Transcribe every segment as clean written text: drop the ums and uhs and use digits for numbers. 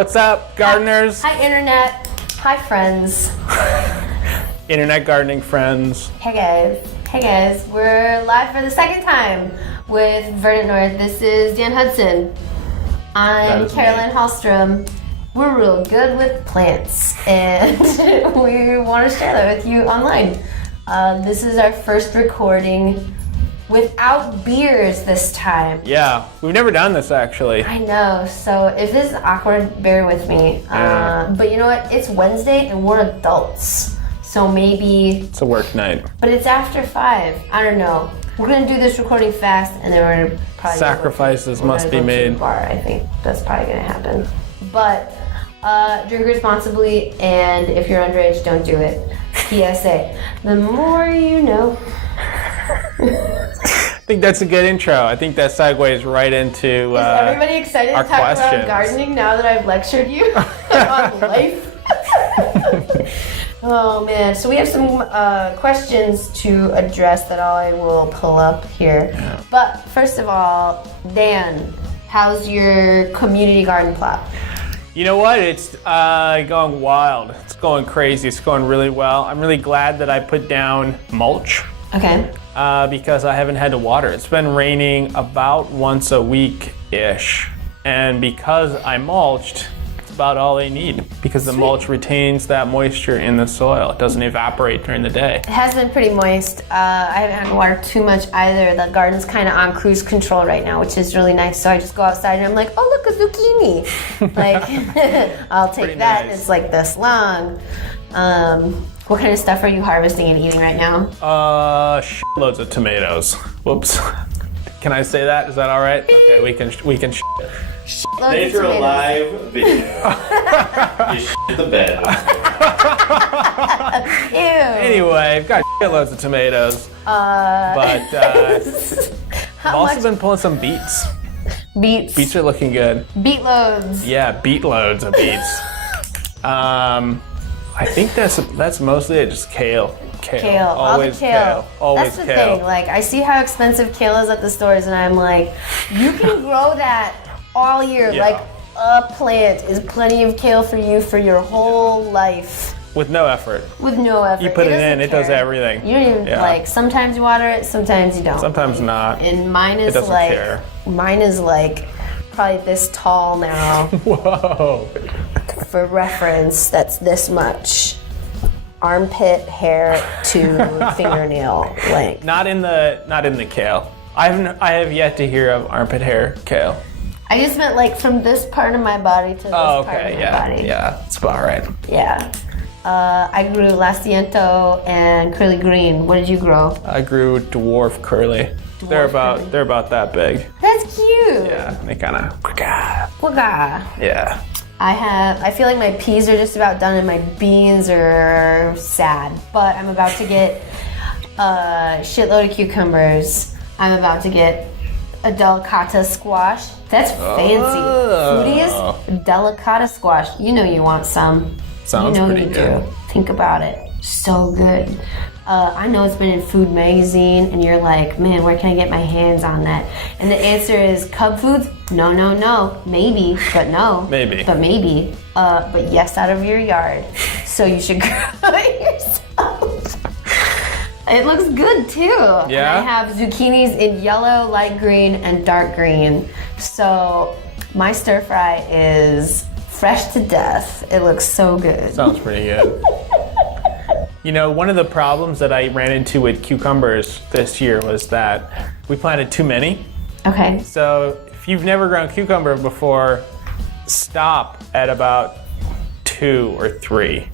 What's up, gardeners? Hi, Internet. Hi, friends. Internet gardening friends. Hey, guys. Hey, guys. We're live for the second time with Verdant North. This is Dan Hudson. I'm Caroline Hallstrom. We're real good with plants, and we want to share that with you online. This is our first recording without beers this time. Yeah, we've never done this actually. I know, so if this is awkward, bear with me. But you know what? It's Wednesday and we're adults, so maybe... It's a work night. But it's after 5. I don't know. We're going to do this recording fast, and then we're probably... Sacrifices must be made. To the bar. I think that's probably going to happen. But drink responsibly, and if you're underage, don't do it. PSA. The more you know. I think that's a good intro. I think that segues right into Is everybody excited to talk questions. about gardening now that I've lectured you on life? Oh man, so we have some questions to address that I will pull up here. Yeah. But first of all, Dan, how's your community garden plot? You know what? It's going wild. It's going crazy. It's going really well. I'm really glad that I put down mulch. Okay. Because I haven't had to water. It's been raining about once a week-ish. And because I mulched, it's about all they need. Because the mulch retains that moisture in the soil. It doesn't evaporate during the day. It has been pretty moist. I haven't had to water too much either. The garden's kind of on cruise control right now, which is really nice. So I just go outside and I'm like, oh, look, a zucchini. Like, I'll take that. Nice. It's like this long. What kind of stuff are you harvesting and eating right now? Loads of tomatoes. Whoops. Can I say that? Is that all right? Okay, we can. Loads Today's of your tomatoes. live video. You shit the bed. Ew. Anyway, I've got loads of tomatoes. But I've also been pulling some beets. Beets. Beets are looking good. Beet loads. Yeah, beet loads of beets. I think that's mostly it. Just kale. Kale. Always all the kale. Always That's the kale. thing. Like, I see how expensive kale is at the stores, and I'm like, you can grow that all year. Yeah. Like, a plant is plenty of kale for you for your whole life. With no effort. With no effort. You put it in, doesn't it does care. everything. You don't even, Yeah. like, sometimes you water it, sometimes you don't. Sometimes not. And mine is doesn't like, care. mine is like probably this tall now. Whoa. For reference, that's this much. Armpit hair to fingernail length. Not in the kale. I have yet to hear of armpit hair kale. I just meant like from this part of my body to this part of my body. Yeah, that's about right. Yeah. I grew Laciento and curly green. What did you grow? I grew dwarf curly. They're about that big. That's cute. Yeah, they kind of. Wagga. Yeah. I feel like my peas are just about done and my beans are sad. But I'm about to get a shitload of cucumbers. I'm about to get a delicata squash. That's fancy. Foodies, delicata squash. You know you want some. Sounds you know pretty you good. do. Think about it. So good. I know it's been in Food Magazine, and you're like, man, where can I get my hands on that? And the answer is Cub Foods? No, no, no. Maybe, but no. Maybe. But maybe. But yes, out of your yard. So you should grow it yourself. It looks good too. Yeah? And I have zucchinis in yellow, light green, and dark green. So my stir fry is fresh to death. It looks so good. Sounds pretty good. You know, one of the problems that I ran into with cucumbers this year was that we planted too many. Okay. So if you've never grown cucumber before, stop at about 2 or 3.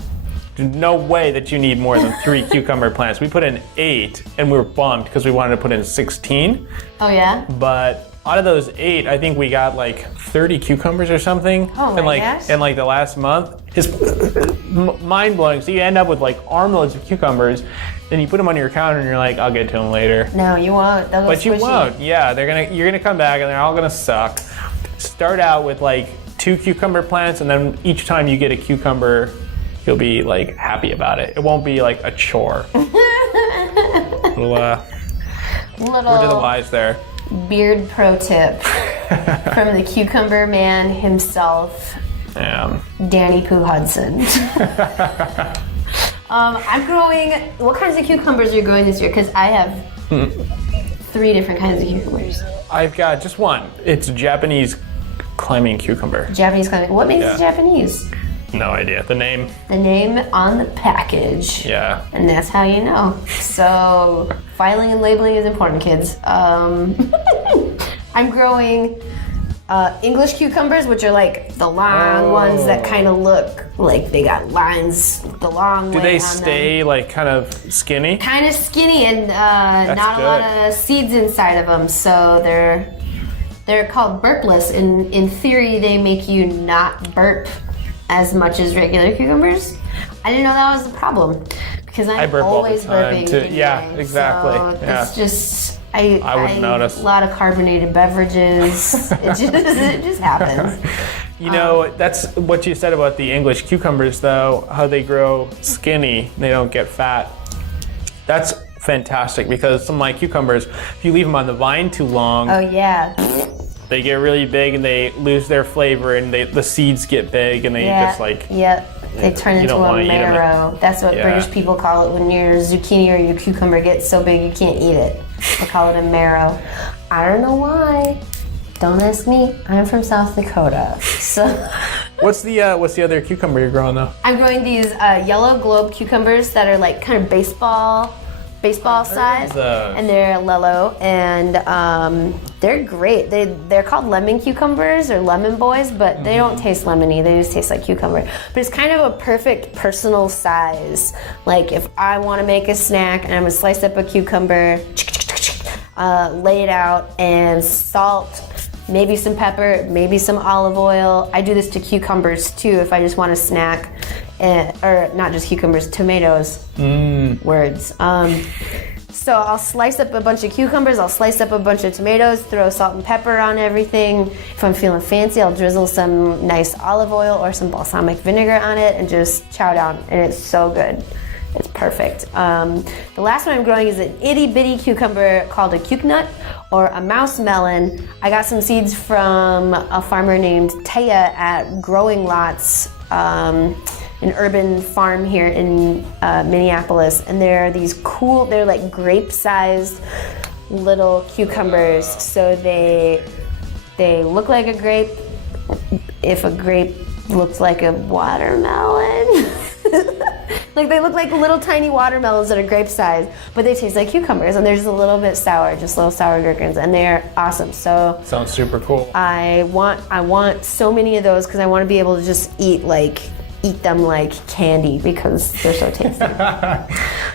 There's no way that you need more than 3 cucumber plants. We put in 8 and we were bummed because we wanted to put in 16. Oh yeah? But out of those 8, I think we got like 30 cucumbers or something. Oh my gosh. In like the last month. It's mind blowing. So you end up with like armloads of cucumbers, then you put them on your counter and you're like, I'll get to them later. No, you won't. They'll go But you squishy. won't. Yeah, you're gonna come back and they're all gonna suck. Start out with like 2 cucumber plants, and then each time you get a cucumber, you'll be like happy about it. It won't be like a chore. Little word to the wise there. Beard pro tip from the cucumber man himself. Yeah. Danny Pooh Hudson. I'm growing. What kinds of cucumbers are you growing this year? Because I have 3 different kinds of cucumbers. I've got just one. It's Japanese climbing cucumber. Japanese kind of. What makes it Japanese? No idea. The name? The name on the package. Yeah. And that's how you know. So filing and labeling is important, kids. I'm growing English cucumbers, which are like the long ones that kind of look like they got lines the long way. Do they on stay them. like kind of skinny? Kind of skinny and not good. a lot of seeds inside of them, so they're called burpless. In theory, they make you not burp as much as regular cucumbers. I didn't know that was a problem because I'm burp all the always time, burping. too. anyway, Yeah, exactly. So Yeah. it's just I wouldn't notice. A lot of carbonated beverages. it just happens. You know, that's what you said about the English cucumbers, though, how they grow skinny, they don't get fat. That's fantastic because some of my cucumbers, if you leave them on the vine too long, Oh yeah. they get really big and they lose their flavor and the seeds get big and they just like... Yep. They turn you into don't a wanna eat 'em. marrow. That's what Yeah. British people call it when your zucchini or your cucumber gets so big you can't eat it. They call it a marrow. I don't know why. Don't ask me. I'm from South Dakota. So What's the other cucumber you're growing, though? I'm growing these yellow globe cucumbers that are like kind of baseball size, those. and they're yellow, and they're great. They're called lemon cucumbers or lemon boys, but they don't taste lemony. They just taste like cucumber. But it's kind of a perfect personal size. Like if I want to make a snack and I'm gonna slice up a cucumber, lay it out, and salt. Maybe some pepper, maybe some olive oil. I do this to cucumbers too if I just want a snack. Or not just cucumbers, tomatoes. Words. So I'll slice up a bunch of cucumbers, I'll slice up a bunch of tomatoes, throw salt and pepper on everything. If I'm feeling fancy, I'll drizzle some nice olive oil or some balsamic vinegar on it and just chow down. And it's so good. It's perfect. The last one I'm growing is an itty bitty cucumber called a cukenut or a mouse melon. I got some seeds from a farmer named Taya at Growing Lots, an urban farm here in Minneapolis. And they're these cool, they're like grape-sized little cucumbers. So they look like a grape if a grape looked like a watermelon. Like they look like little tiny watermelons that are grape size, but they taste like cucumbers and they're just a little bit sour, just little sour gherkins, and they're awesome. So Sounds super cool. I want so many of those because I want to be able to just eat them like candy because they're so tasty.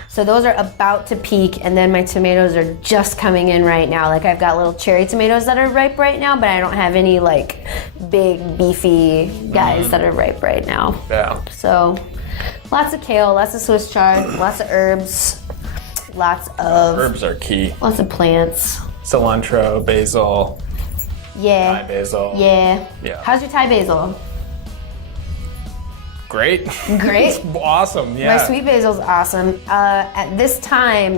So those are about to peak, and then my tomatoes are just coming in right now. Like I've got little cherry tomatoes that are ripe right now, but I don't have any like big beefy guys that are ripe right now. Yeah. So lots of kale, lots of Swiss chard, lots of herbs, lots of Herbs are key. lots of plants. Cilantro, basil, Thai Yeah. basil. Yeah. Yeah. How's your Thai basil? Great. Great. Awesome. Yeah. My sweet basil's awesome. At this time,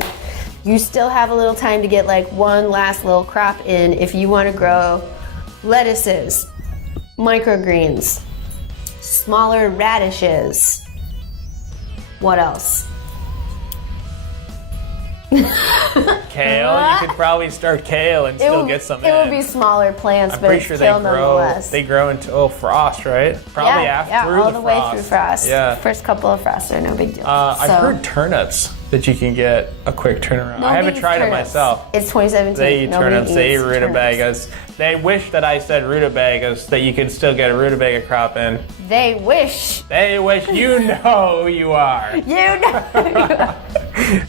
you still have a little time to get like one last little crop in if you want to grow lettuces, microgreens, smaller radishes. What else? Kale. You could probably start kale and still get some It in. would be smaller plants, I'm but pretty it's sure still they grow. nonetheless. They grow into frost, right? Probably after all the way frost. through frost. Yeah. First couple of frosts are no big deal. I've heard turnips that you can get a quick turnaround. I haven't tried it myself. It's 2017. They eat Nobody turnips. They eat eats turnips. rutabagas. They wish that I said rutabagas, that you could still get a rutabaga crop in. They wish. They wish you know who you are. You know.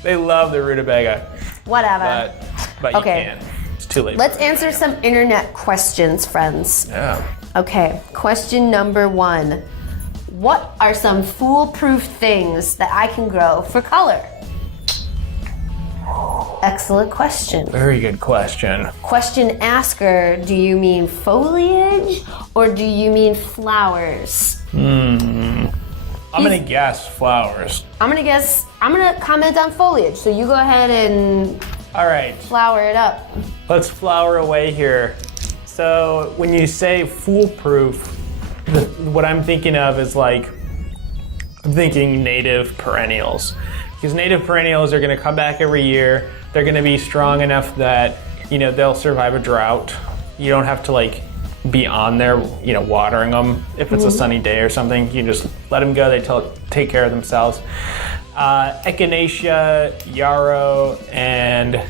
They love the rutabaga, Whatever. but Okay. you can't. It's too late. Let's answer some internet questions, friends. Yeah. Okay, question number 1. What are some foolproof things that I can grow for color? Excellent question. Very good question. Question asker, do you mean foliage or do you mean flowers? I'm gonna guess flowers. I'm gonna comment on foliage, so you go ahead and All right, flower it up. let's flower away here. So when you say foolproof, what I'm thinking of is like, I'm thinking native perennials. Because native perennials are going to come back every year. They're going to be strong enough that, they'll survive a drought. You don't have to like be on there, watering them. If it's a sunny day or something, you just let them go. They take care of themselves. Echinacea, yarrow, and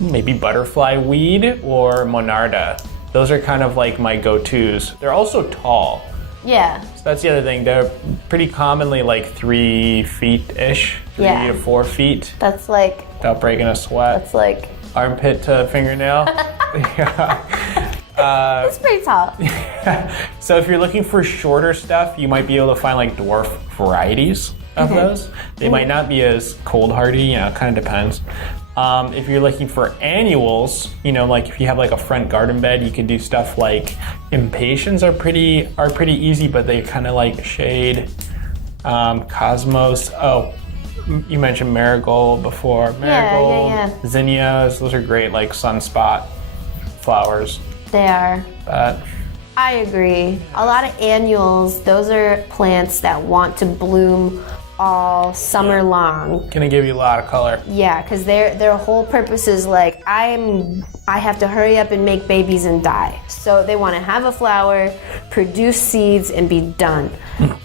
maybe butterfly weed or monarda. Those are kind of like my go-tos. They're also tall. Yeah. So that's the other thing. They're pretty commonly like 3 feet-ish, 3 to 4 feet. That's like... Without breaking a sweat. That's like... Armpit to fingernail. That's pretty tall. So if you're looking for shorter stuff, you might be able to find like dwarf varieties of those. They might not be as cold hardy, it kind of depends. If you're looking for annuals, like if you have like a front garden bed, you could do stuff like impatiens are pretty easy, but they kind of like shade. Cosmos. Oh, you mentioned marigold before. Marigold, zinnias. Those are great like sunspot flowers. They are. But I agree. A lot of annuals, those are plants that want to bloom all summer long. Gonna give you a lot of color. Yeah, because their whole purpose is like, I have to hurry up and make babies and die. So they want to have a flower, produce seeds, and be done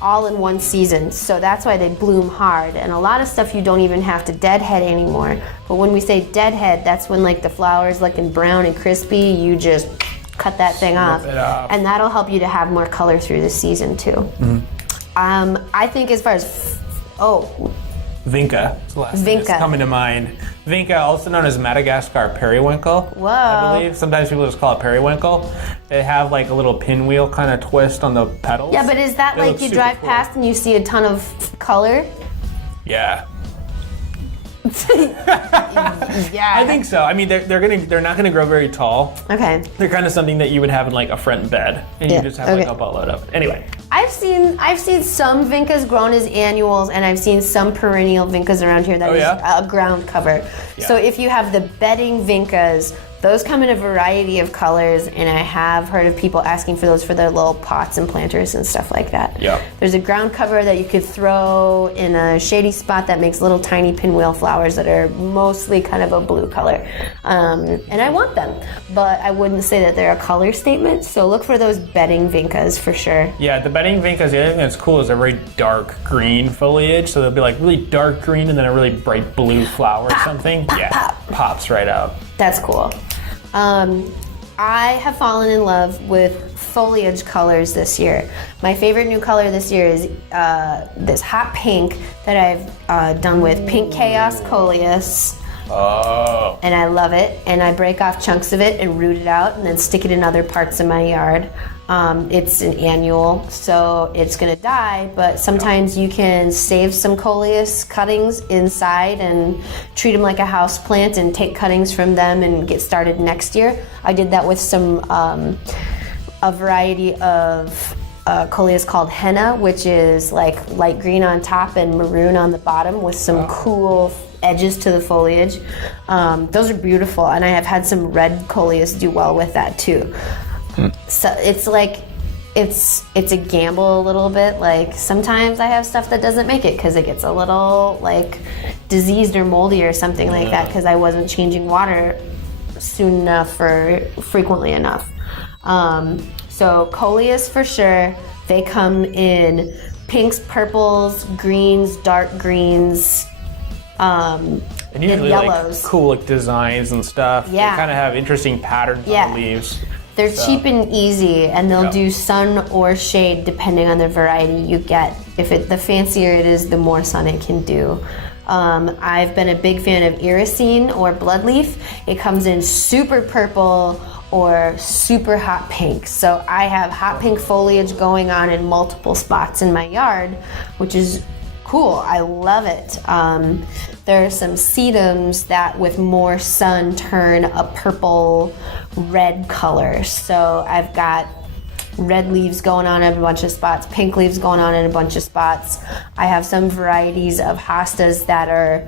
all in one season. So that's why they bloom hard. And a lot of stuff you don't even have to deadhead anymore. But when we say deadhead, that's when like the flower's looking brown and crispy, you just cut that thing off. And that'll help you to have more color through the season too. I think as far as Vinca is the last thing that's coming to mind. Vinca, also known as Madagascar periwinkle. Whoa. I believe. Sometimes people just call it periwinkle. They have like a little pinwheel kind of twist on the petals. Yeah, but is that like you drive past and you see a ton of color? Yeah. Yeah. I think so. I mean, they're not gonna grow very tall. Okay. They're kind of something that you would have in like a front bed, and you just have like a buttload of it. Anyway. I've seen some vincas grown as annuals, and I've seen some perennial vincas around here that is a ground cover. Yeah. So if you have the bedding vincas, those come in a variety of colors, and I have heard of people asking for those for their little pots and planters and stuff like that. Yeah. There's a ground cover that you could throw in a shady spot that makes little tiny pinwheel flowers that are mostly kind of a blue color. And I want them, but I wouldn't say that they're a color statement, so look for those bedding vincas for sure. Yeah, the bedding vincas, the other thing that's cool is they're very dark green foliage, so they'll be like really dark green and then a really bright blue flower or something. Pops right out. That's cool. I have fallen in love with foliage colors this year. My favorite new color this year is this hot pink that I've done with Pink Chaos Coleus. Oh. And I love it. And I break off chunks of it and root it out and then stick it in other parts of my yard. It's an annual, so it's gonna die, but sometimes you can save some coleus cuttings inside and treat them like a house plant and take cuttings from them and get started next year. I did that with some, a variety of coleus called henna, which is like light green on top and maroon on the bottom with some cool edges to the foliage. Those are beautiful, and I have had some red coleus do well with that too. So it's like, it's a gamble a little bit. Like sometimes I have stuff that doesn't make it because it gets a little like diseased or moldy or something like that because I wasn't changing water soon enough or frequently enough. So coleus for sure. They come in pinks, purples, greens, dark greens, and usually yellows. Like cool like designs and stuff. Yeah. They kind of have interesting patterns on the leaves. They're cheap and easy, and they'll do sun or shade depending on the variety you get. The fancier it is, the more sun it can do. I've been a big fan of irisine or bloodleaf. It comes in super purple or super hot pink. So I have hot pink foliage going on in multiple spots in my yard, which is cool. I love it. There are some sedums that with more sun turn a purple red color. So I've got red leaves going on in a bunch of spots, pink leaves going on in a bunch of spots. I have some varieties of hostas that are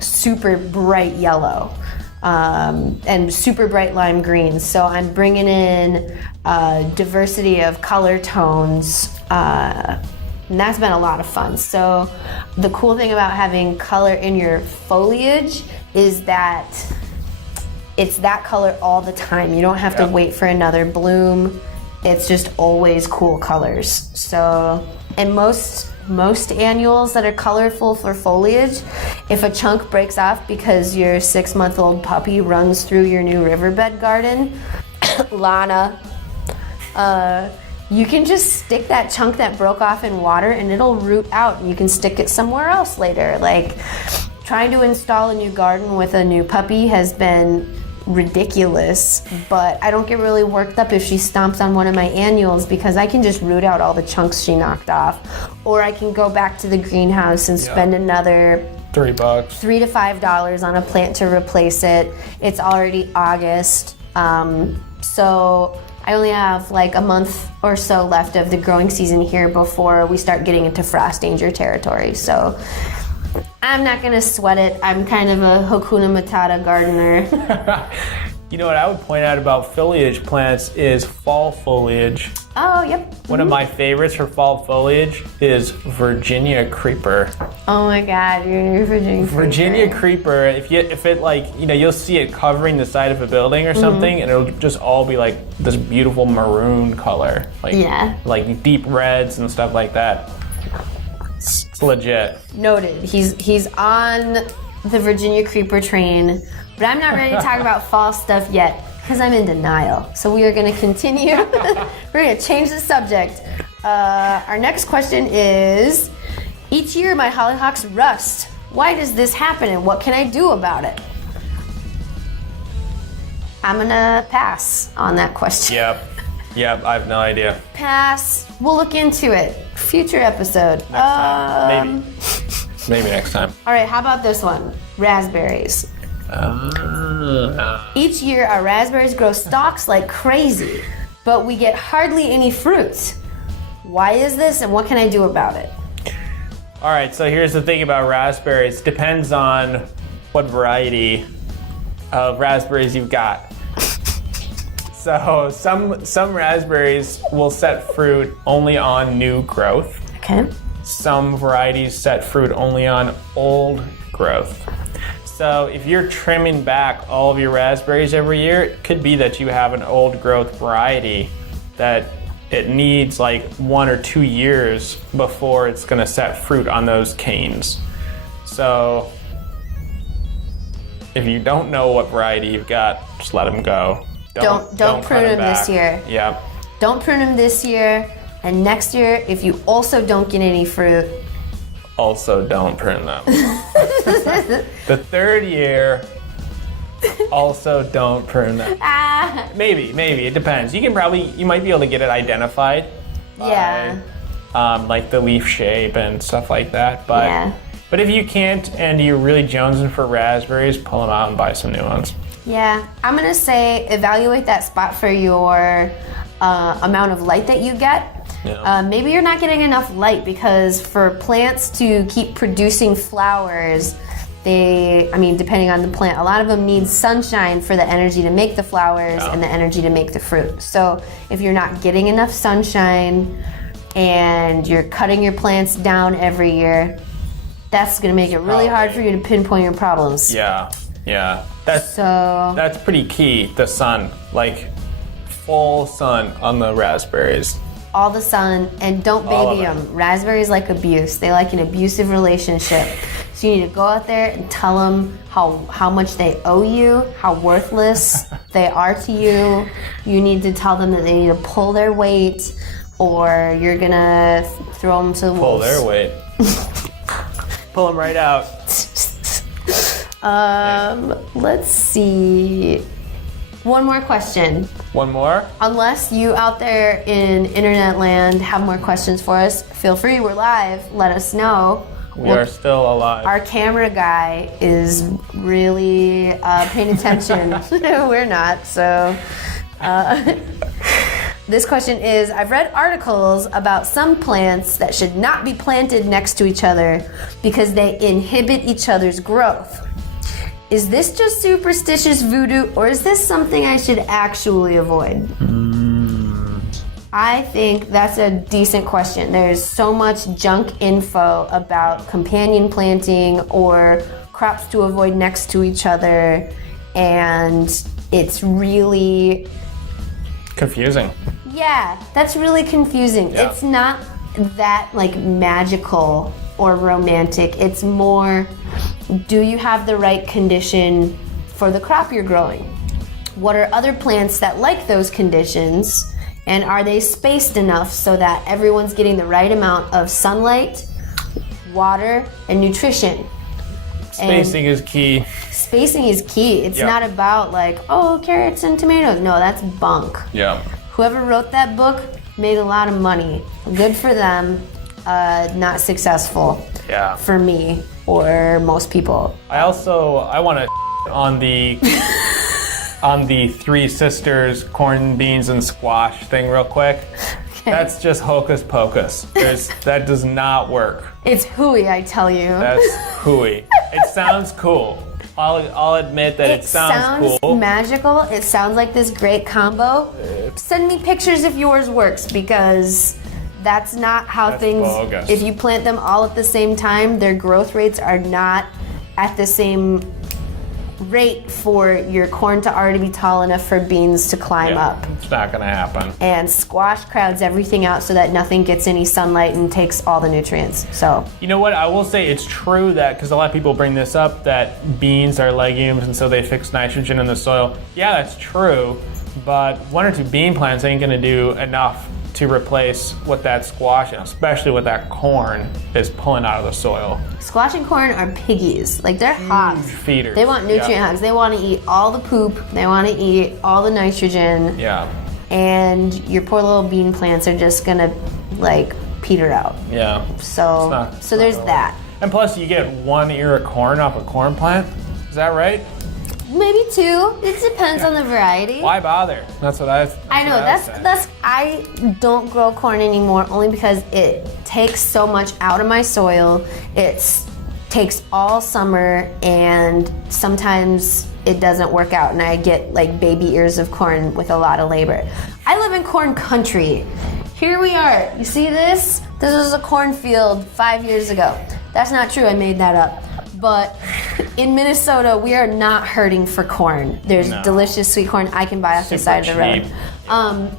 super bright yellow. and super bright lime greens. So I'm bringing in diversity of color tones, and that's been a lot of fun. So the cool thing about having color in your foliage is that it's that color all the time. You don't have to wait for another bloom. It's just always cool colors. So, and most annuals that are colorful for foliage, if a chunk breaks off because your 6-month-old puppy runs through your new riverbed garden, Lana, you can just stick that chunk that broke off in water and it'll root out and you can stick it somewhere else later. Like, trying to install a new garden with a new puppy has been ridiculous, but I don't get really worked up if she stomps on one of my annuals because I can just root out all the chunks she knocked off, or I can go back to the greenhouse and spend another $3, $3 to $5 on a plant to replace it. It's already August, so I only have like a month or so left of the growing season here before we start getting into frost danger territory. So I'm not gonna sweat it. I'm kind of a Hakuna Matata gardener. You know what I would point out about foliage plants is fall foliage. Oh, yep. One of my favorites for fall foliage is Virginia creeper. Oh my God, you're Virginia creeper. If it like, you know, you'll see it covering the side of a building or something, and it'll just all be like this beautiful maroon color, like deep reds and stuff like that. It's legit. Noted. He's on the Virginia creeper train, but I'm not ready to talk about fall stuff yet because I'm in denial. So we are going to continue. We're going to change the subject. Our next question is, each year my hollyhocks rust. Why does this happen and what can I do about it? I'm going to pass on that question. Yep, I have no idea. Pass. We'll look into it. Future episode. Next time. Maybe next time. All right, how about this one? Raspberries. Each year our raspberries grow stalks like crazy, but we get hardly any fruit. Why is this and what can I do about it? All right, so here's the thing about raspberries. Depends on what variety of raspberries you've got. So some raspberries will set fruit only on new growth. Okay. Some varieties set fruit only on old growth. So if you're trimming back all of your raspberries every year, it could be that you have an old growth variety that it needs like 1 or 2 years before it's going to set fruit on those canes. So if you don't know what variety you've got, just let them go. Don't prune them this year. Yep. Don't prune them this year. And next year, if you also don't get any fruit, also don't prune them. The third year, also don't prune them. Maybe it depends. You might be able to get it identified. Yeah. Like the leaf shape and stuff like that. But if you can't and you're really jonesing for raspberries, pull them out and buy some new ones. Yeah, I'm gonna say evaluate that spot for your amount of light that you get. Yeah. Maybe you're not getting enough light because for plants to keep producing flowers, depending on the plant, a lot of them need sunshine for the energy to make the flowers and the energy to make the fruit. So if you're not getting enough sunshine and you're cutting your plants down every year, that's gonna make it really hard for you to pinpoint your problems. Yeah. That's pretty key, the sun. Like full sun on the raspberries. All the sun, and don't baby them. Raspberries like abuse. They like an abusive relationship. So you need to go out there and tell them how much they owe you, how worthless they are to you. You need to tell them that they need to pull their weight, or you're gonna throw them to the wolves. Pull their weight. Pull them right out. Let's see. One more question. One more? Unless you out there in internet land have more questions for us, feel free. We're live. Let us know. We are still alive. Our camera guy is really paying attention. We're not. So this question is, I've read articles about some plants that should not be planted next to each other because they inhibit each other's growth. is this just superstitious voodoo, or is this something I should actually avoid? I think that's a decent question. There's so much junk info about companion planting or crops to avoid next to each other, and it's really confusing. Yeah, that's really confusing. Yeah. It's not that like magical or romantic. It's more, do you have the right condition for the crop you're growing? What are other plants that like those conditions? And are they spaced enough so that everyone's getting the right amount of sunlight, water, and nutrition? Spacing is key. Spacing is key. It's not about like, oh, carrots and tomatoes. No, that's bunk. Yeah. Whoever wrote that book made a lot of money. Good for them. Not successful for me or most people. I want to on the on the Three Sisters corn, beans, and squash thing real quick. Okay. That's just hocus pocus. That does not work. It's hooey, I tell you. That's hooey. It sounds cool. I'll admit that it sounds cool. Magical. It sounds like this great combo. Send me pictures if yours works, because that's not how things. Bogus. If you plant them all at the same time, their growth rates are not at the same rate for your corn to already be tall enough for beans to climb up. It's not going to happen. And squash crowds everything out so that nothing gets any sunlight and takes all the nutrients. So you know what? I will say it's true that, because a lot of people bring this up, that beans are legumes and so they fix nitrogen in the soil. Yeah, that's true, but one or two bean plants ain't going to do enough to replace what that squash, and especially what that corn is pulling out of the soil. Squash and corn are piggies. Like, they're hogs. Feeders. They want nutrient hogs. They want to eat all the poop. They want to eat all the nitrogen. Yeah. And your poor little bean plants are just gonna like peter out. Yeah. So there's that. And plus, you get one ear of corn off a corn plant. Is that right? Maybe two. It depends on the variety. Why bother? That's what I know. That's I don't grow corn anymore only because it takes so much out of my soil. It takes all summer, and sometimes it doesn't work out, and I get like baby ears of corn with a lot of labor. I live in corn country. Here we are. You see this? This was a cornfield 5 years ago. That's not true. I made that up. But in Minnesota, we are not hurting for corn. There's delicious sweet corn I can buy off the side of the road.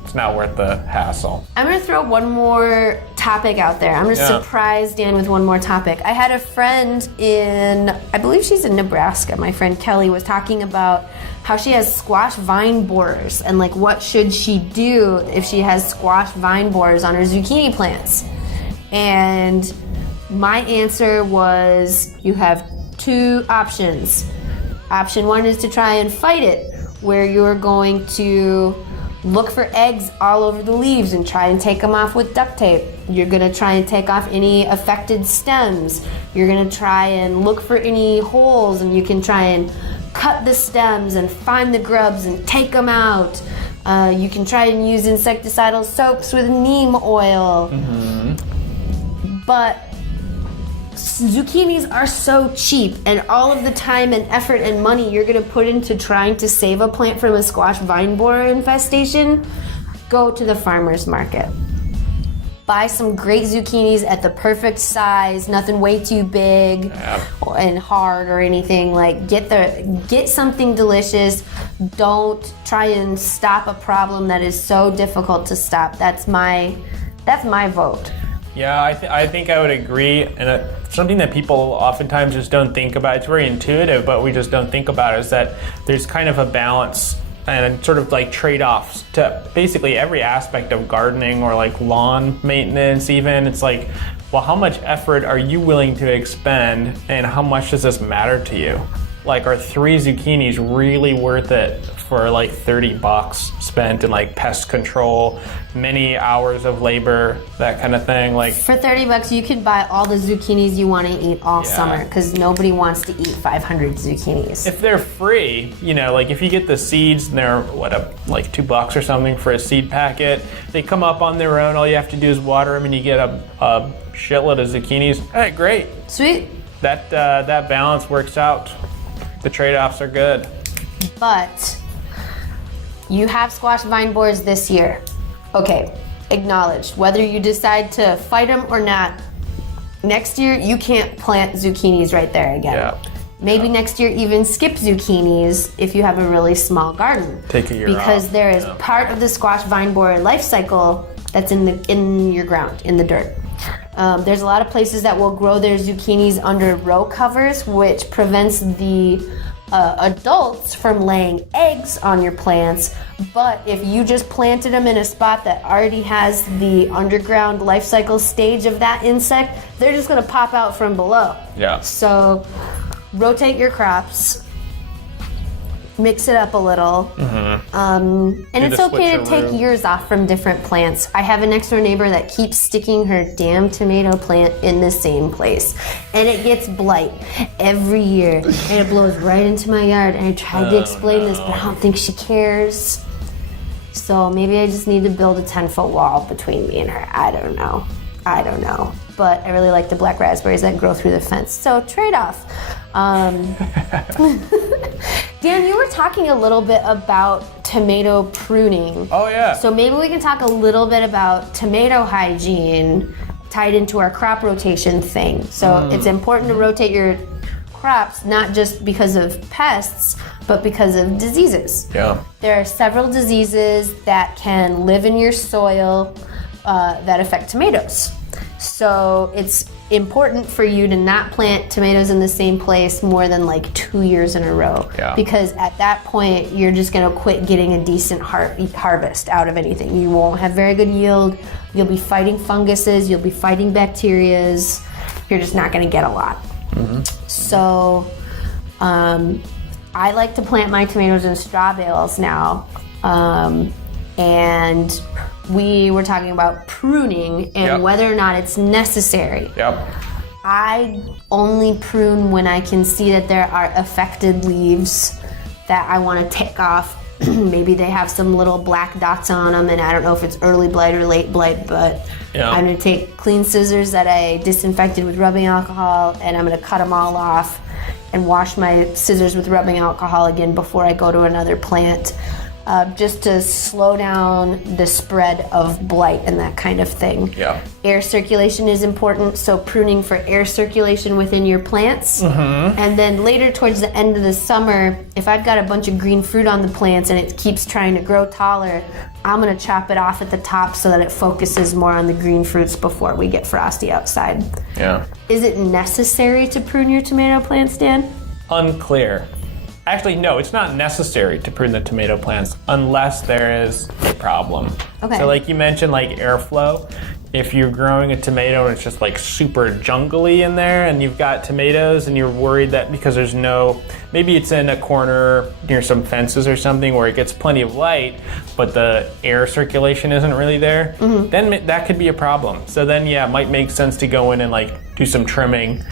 It's not worth the hassle. I'm going to throw one more topic out there. I'm going to surprise Dan with one more topic. I had a friend I believe she's in Nebraska. My friend Kelly was talking about how she has squash vine borers and like what should she do if she has squash vine borers on her zucchini plants. And my answer was, you have two options. Option one is to try and fight it, where you're going to look for eggs all over the leaves and try and take them off with duct tape. You're gonna try and take off any affected stems. You're gonna try and look for any holes, and you can try and cut the stems and find the grubs and take them out. You can try and use insecticidal soaps with neem oil. Mm-hmm. But zucchinis are so cheap, and all of the time and effort and money you're going to put into trying to save a plant from a squash vine borer infestation, go to the farmer's market. Buy some great zucchinis at the perfect size, nothing way too big and hard or anything. Like, get something delicious. Don't try and stop a problem that is so difficult to stop. That's my vote. Yeah, I think I would agree, and something that people oftentimes just don't think about, it's very intuitive, but we just don't think about, is that there's kind of a balance and sort of like trade-offs to basically every aspect of gardening or like lawn maintenance even. It's like, well, how much effort are you willing to expend, and how much does this matter to you? Like, are 3 zucchinis really worth it for like $30 spent in like pest control, many hours of labor, that kind of thing? Like, for $30 you could buy all the zucchinis you want to eat all summer, because nobody wants to eat 500 zucchinis. If they're free, like if you get the seeds and they're like $2 or something for a seed packet, they come up on their own. All you have to do is water them, and you get a shitload of zucchinis. All right, great. Sweet. That balance works out. The trade-offs are good. But you have squash vine borers this year. Okay, acknowledged. Whether you decide to fight them or not, next year you can't plant zucchinis right there again. Yeah. Maybe next year even skip zucchinis if you have a really small garden. Take a year because off. there is part of the squash vine borer life cycle that's in your ground, in the dirt. There's a lot of places that will grow their zucchinis under row covers, which prevents the adults from laying eggs on your plants. But if you just planted them in a spot that already has the underground life cycle stage of that insect, they're just going to pop out from below. Yeah. So rotate your crops, mix it up a little, and it's okay to take years off from different plants. I have a next door neighbor that keeps sticking her damn tomato plant in the same place, and it gets blight every year, and it blows right into my yard. And I tried to explain this, but I don't think she cares. So maybe I just need to build a 10-foot wall between me and her. I don't know. But I really like the black raspberries that grow through the fence. So trade-off. Dan, you were talking a little bit about tomato pruning. Oh, yeah. So maybe we can talk a little bit about tomato hygiene tied into our crop rotation thing. So it's important to rotate your crops, not just because of pests, but because of diseases. Yeah. There are several diseases that can live in your soil that affect tomatoes. So it's important for you to not plant tomatoes in the same place more than like 2 years in a row. Yeah. Because at that point, you're just gonna quit getting a decent harvest out of anything. You won't have very good yield. You'll be fighting funguses. You'll be fighting bacterias. You're just not gonna get a lot. So I like to plant my tomatoes in straw bales now. And we were talking about pruning and whether or not it's necessary. Yep. I only prune when I can see that there are affected leaves that I want to take off. Maybe they have some little black dots on them, and I don't know if it's early blight or late blight, but I'm going to take clean scissors that I disinfected with rubbing alcohol, and I'm going to cut them all off and wash my scissors with rubbing alcohol again before I go to another plant. Just to slow down the spread of blight and that kind of thing. Yeah. Air circulation is important, so pruning for air circulation within your plants. And then later towards the end of the summer, if I've got a bunch of green fruit on the plants and it keeps trying to grow taller, I'm gonna chop it off at the top so that it focuses more on the green fruits before we get frosty outside. Yeah. Is it necessary to prune your tomato plants, Dan? Unclear. Actually, no, it's not necessary to prune the tomato plants unless there is a problem. Okay. So like you mentioned, like airflow, if you're growing a tomato and it's just like super jungly in there and you've got tomatoes and you're worried that because there's maybe it's in a corner near some fences or something where it gets plenty of light, but the air circulation isn't really there, then that could be a problem. So then, it might make sense to go in and like do some trimming.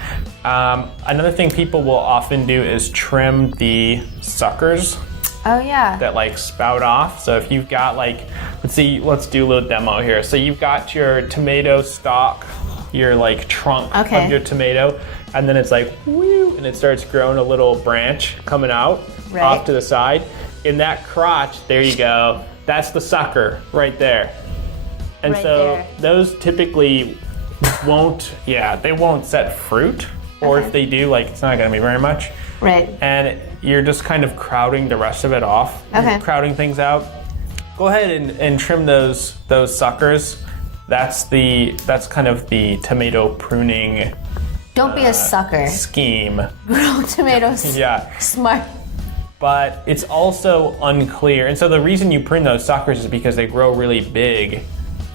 Another thing people will often do is trim the suckers Oh yeah. that like spout off. So if you've got like, let's do a little demo here. So you've got your tomato stalk, your like trunk of your tomato, and then it's like woo, and it starts growing a little branch coming out off to the side. In that crotch, there you go. That's the sucker right there. And those typically won't set fruit, or if they do, like it's not gonna be very much. Right. And you're just kind of crowding the rest of it off. Okay. Crowding things out. Go ahead and trim those suckers. That's kind of the tomato pruning. Don't be a sucker. Scheme. Grow tomatoes. Yeah. Smart. But it's also unclear. And so the reason you prune those suckers is because they grow really big,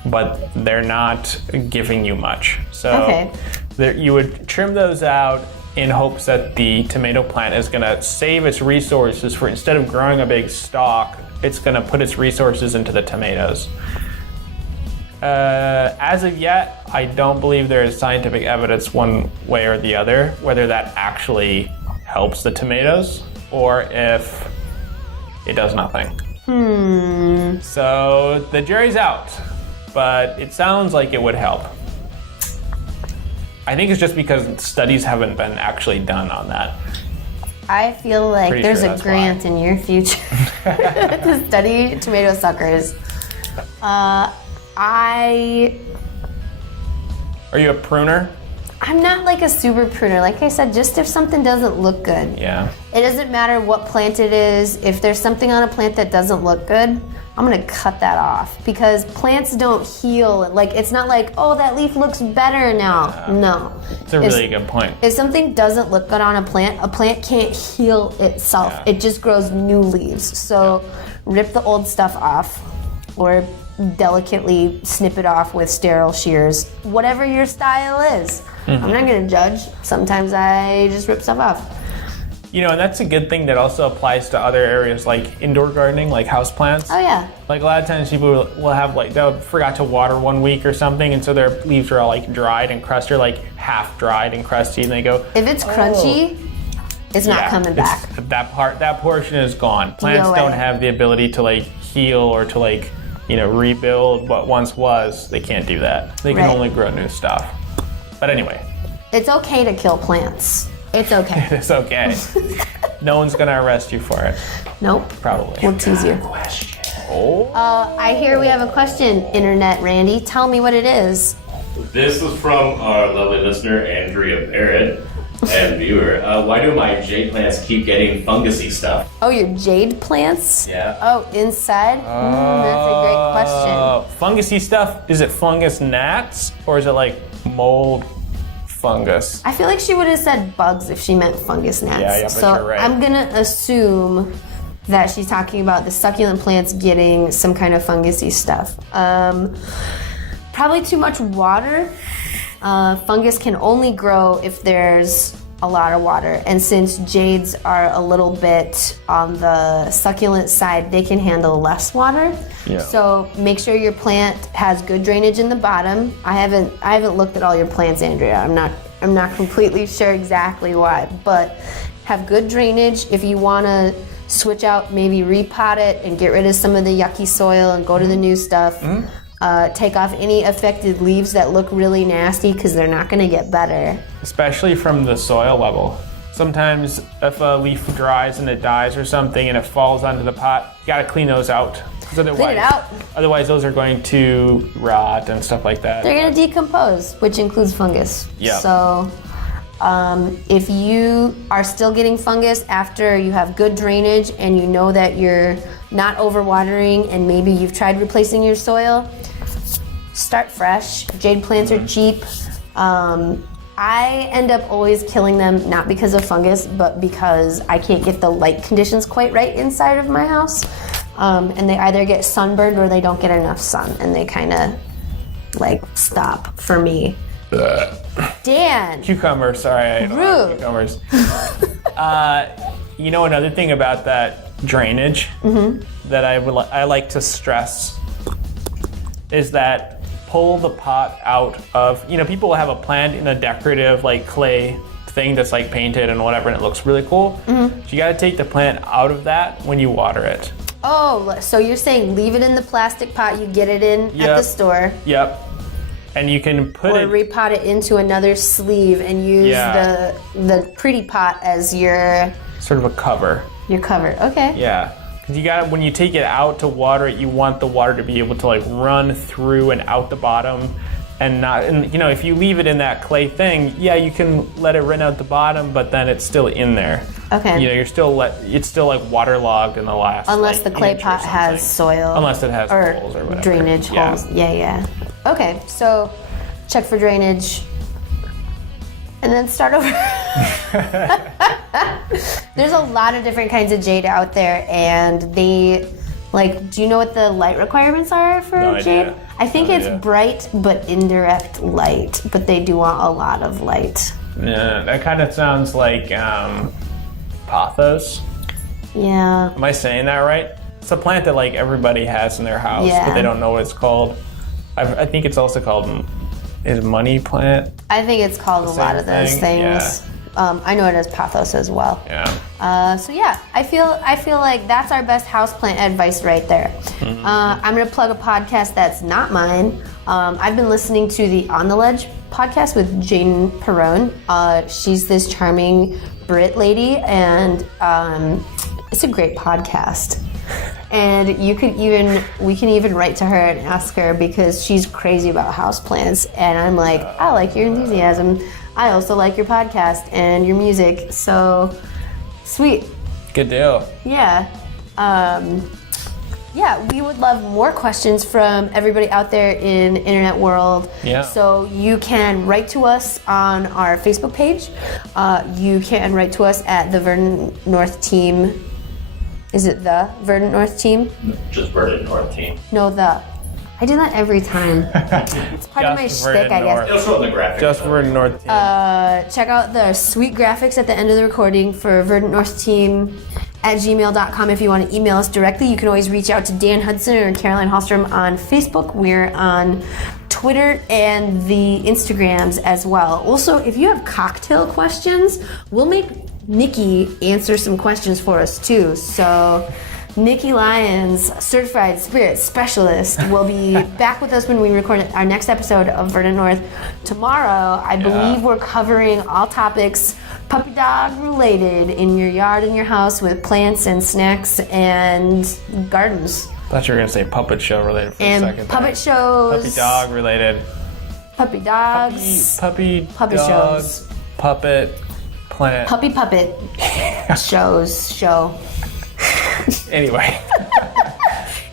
but they're not giving you much. So you would trim those out in hopes that the tomato plant is going to save its resources for, instead of growing a big stalk, it's going to put its resources into the tomatoes. As of yet, I don't believe there is scientific evidence one way or the other whether that actually helps the tomatoes or if it does nothing. So the jury's out, but it sounds like it would help. I think it's just because studies haven't been actually done on that. I feel like Pretty there's sure a that's grant in your future to study tomato suckers. Are you a pruner? I'm not like a super pruner. Like I said, just if something doesn't look good. Yeah. It doesn't matter what plant it is. If there's something on a plant that doesn't look good, I'm gonna cut that off because plants don't heal. Like it's not like, oh, that leaf looks better now. No. It's a really good point. If something doesn't look good on a plant can't heal itself. Yeah. It just grows new leaves. So rip the old stuff off or delicately snip it off with sterile shears. Whatever your style is. Mm-hmm. I'm not gonna judge. Sometimes I just rip stuff off. You know, and that's a good thing that also applies to other areas like indoor gardening, like houseplants. Oh yeah. Like a lot of times people will have like, they'll forgot to water 1 week or something, and so their leaves are all like dried and crusty, or like half dried and crusty, and they go, If it's crunchy, it's not coming back. That portion is gone. Plants No don't way. have the ability to like heal or to like, you know, rebuild what once was. They can't do that. They can Right. only grow new stuff. But anyway, It's okay to kill plants. It's okay. it's okay. No one's gonna arrest you for it, Nope. probably. We'll tease you. Oh. I hear we have a question, Internet Randy. Tell me what it is. This is from our lovely listener, Andrea Barrett, and viewer. Why do my jade plants keep getting fungusy stuff? Oh, your jade plants? Yeah. Oh, inside? That's a great question. Fungusy stuff, is it fungus gnats or is it like mold fungus? I feel like she would have said bugs if she meant fungus gnats. Yeah, but so you're right. I'm gonna assume that she's talking about the succulent plants getting some kind of fungusy stuff. Probably too much water. Fungus can only grow if there's a lot of water, and since jades are a little bit on the succulent side, they can handle less water. Yeah. So make sure your plant has good drainage in the bottom. I haven't looked at all your plants, Andrea. I'm not completely sure exactly why, but have good drainage. If you want to switch out, maybe repot it and get rid of some of the yucky soil and go to the new stuff. Take off any affected leaves that look really nasty because they're not going to get better. Especially from the soil level. Sometimes if a leaf dries and it dies or something and it falls onto the pot, you gotta clean those out. 'Cause otherwise, Clean it out. Otherwise those are going to rot and stuff like that. They're going to decompose, which includes fungus. Yeah. So if you are still getting fungus after you have good drainage and you know that you're not overwatering and maybe you've tried replacing your soil, start fresh. Jade plants are cheap. I end up always killing them, not because of fungus, but because I can't get the light conditions quite right inside of my house. And they either get sunburned or they don't get enough sun, and they kind of like stop for me. Dan. Cucumber, sorry, I don't Rude. like cucumbers. You know, another thing about that drainage that I like to stress is that pull the pot out of, you know, people will have a plant in a decorative like clay thing that's like painted and whatever, and it looks really cool. So you gotta take the plant out of that when you water it. Oh, so you're saying leave it in the plastic pot you get it in at the Yep. store, Yep. And you can put or it, repot it into another sleeve and use Yeah. the pretty pot as your sort of a cover. cover. Okay. Yeah. 'Cause you got, when you take it out to water it, you want the water to be able to like run through and out the bottom, and not, and you know, if you leave it in that clay thing, yeah, you can let it run out the bottom, but then it's still in there. Okay. You know, it's still like waterlogged in the last. Unless like, the clay inch or pot has something. soil. Unless it has or holes or whatever. drainage Yeah. holes. Yeah. Okay, so check for drainage. And then start over. There's a lot of different kinds of jade out there, and they, like, do you know what the light requirements are for No jade? idea. I think No it's idea. bright but indirect light, but they do want a lot of light. Yeah, that kind of sounds like pothos. Yeah. Am I saying that right? It's a plant that like everybody has in their house, Yeah. but they don't know what it's called. I think it's also called, is money plant? I think it's called a lot same of those thing? things. I know it as pathos as well. Yeah. So yeah, I feel like that's our best houseplant advice right there. I'm gonna plug a podcast that's not mine. I've been listening to the On the Ledge podcast with Jane Perrone. She's this charming Brit lady, and it's a great podcast. And we can even write to her and ask her, because she's crazy about houseplants. And I'm like, I like your enthusiasm. I also like your podcast and your music. So sweet. Good deal. Yeah. Yeah, we would love more questions from everybody out there in the internet world. Yeah. So you can write to us on our Facebook page. You can write to us at the Verdant North Team. Is it the Verdant North Team? Just Verdant North Team. No, the. I do that every time. It's part of my Just shtick, Verdant I guess. North. It'll show in the graphic. Just Verdant North Team. Check out the sweet graphics at the end of the recording for Verdant North Team at gmail.com. If you want to email us directly, you can always reach out to Dan Hudson or Caroline Hallstrom on Facebook. We're on Twitter and the Instagrams as well. Also, if you have cocktail questions, we'll make Nikki answer some questions for us too. So Nikki Lyons, certified spirit specialist, will be back with us when we record our next episode of Verdant North tomorrow. I believe we're covering all topics puppy dog related in your yard and your house, with plants and snacks and gardens. I thought you were going to say puppet show related for And a second. puppet shows. Puppy dog related. Puppy dogs. Puppy Puppet dog, shows. Puppet plant. Puppy puppet show. Anyway.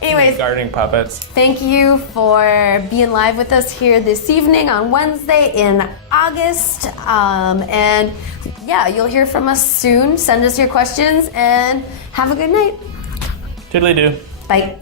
Anyways, Gardening puppets. thank you for being live with us here this evening on Wednesday in August. And yeah, you'll hear from us soon. Send us your questions and have a good night. Toodly-doo. Bye.